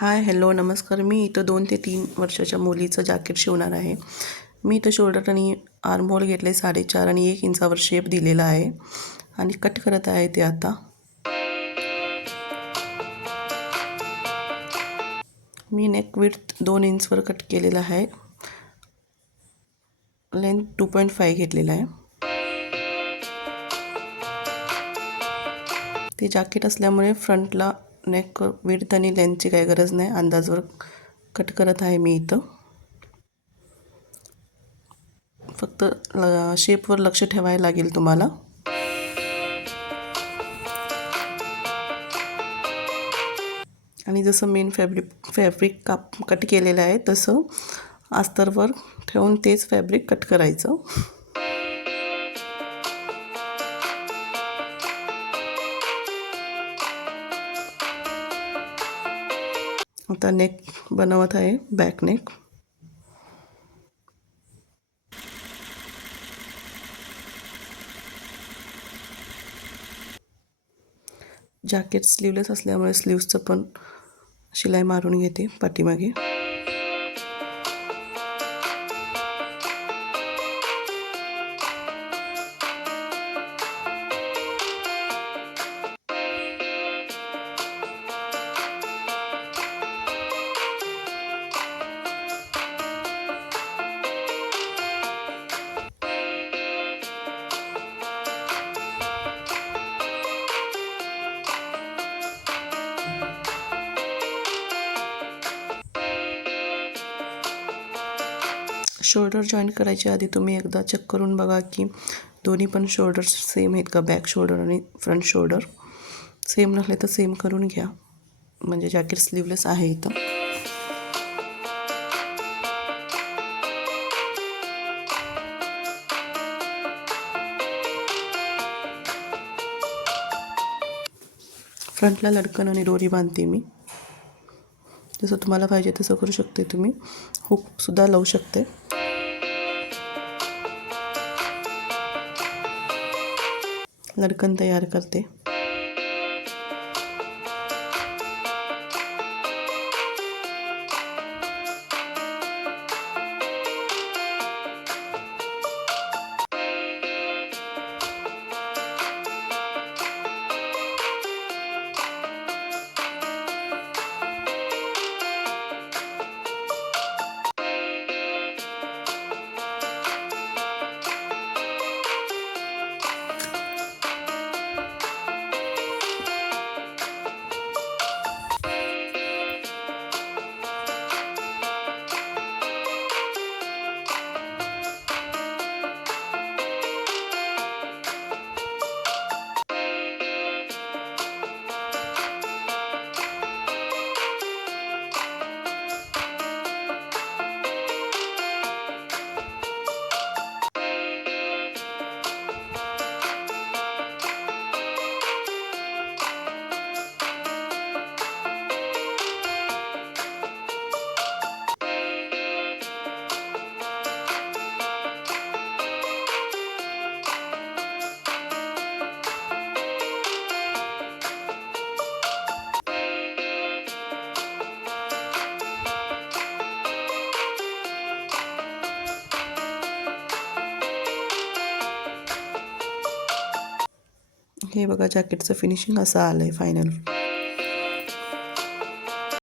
Hi hello नमस्कार. मी इथं 2 ते 3 वर्षाच्या मुलीचं जॅकेट शिवणार आहे. मी इथं शोल्डर आणि आर्महोल घेतले 4.5 आणि 1 इंचावर शेप दिलेला आहे आणि कट करत आहे ते आता. मी नेक विड्थ 2 इंचवर कट केलेला आहे. लेंथ 2.5 घेतलेला आहे. ते जॅकेट असल्यामुळे फ्रंटला नेक विड्थ आणि लेंथची काही गरज नाही. अंदाजवर कट करत आहे मी इथं. फक्त शेपवर लक्ष ठेवायला लागेल तुम्हाला. आणि जसं मेन फॅब्रिक कट केलेलं आहे तसं अस्तरवर ठेवून तेच फॅब्रिक कट करायचं. आता नेक बनवत आहे, बॅक नेक. जॅकेट स्लीवलेस असल्यामुळे स्लीव्सचं पण शिलाई मारून घेते पाठीमागे. शोल्डर जॉईन करायच्या आधी तुम्ही एकदा चेक करून बघा की दोन्ही पण शोल्डर्स सेम आहेत का. बॅक शोल्डर आणि फ्रंट शोल्डर सेम नसले तर सेम करून घ्या. म्हणजे जॅकेट स्लीवलेस आहे इथं. फ्रंटला लटकन आणि दोरी बांधते मी. जसं तुम्हाला पाहिजे तसं करू शकते तुम्ही. हुकसुद्धा लावू शकते. लटकन तयार करते. हे बघा जॅकेटचं फिनिशिंग असं आलं आहे फायनल.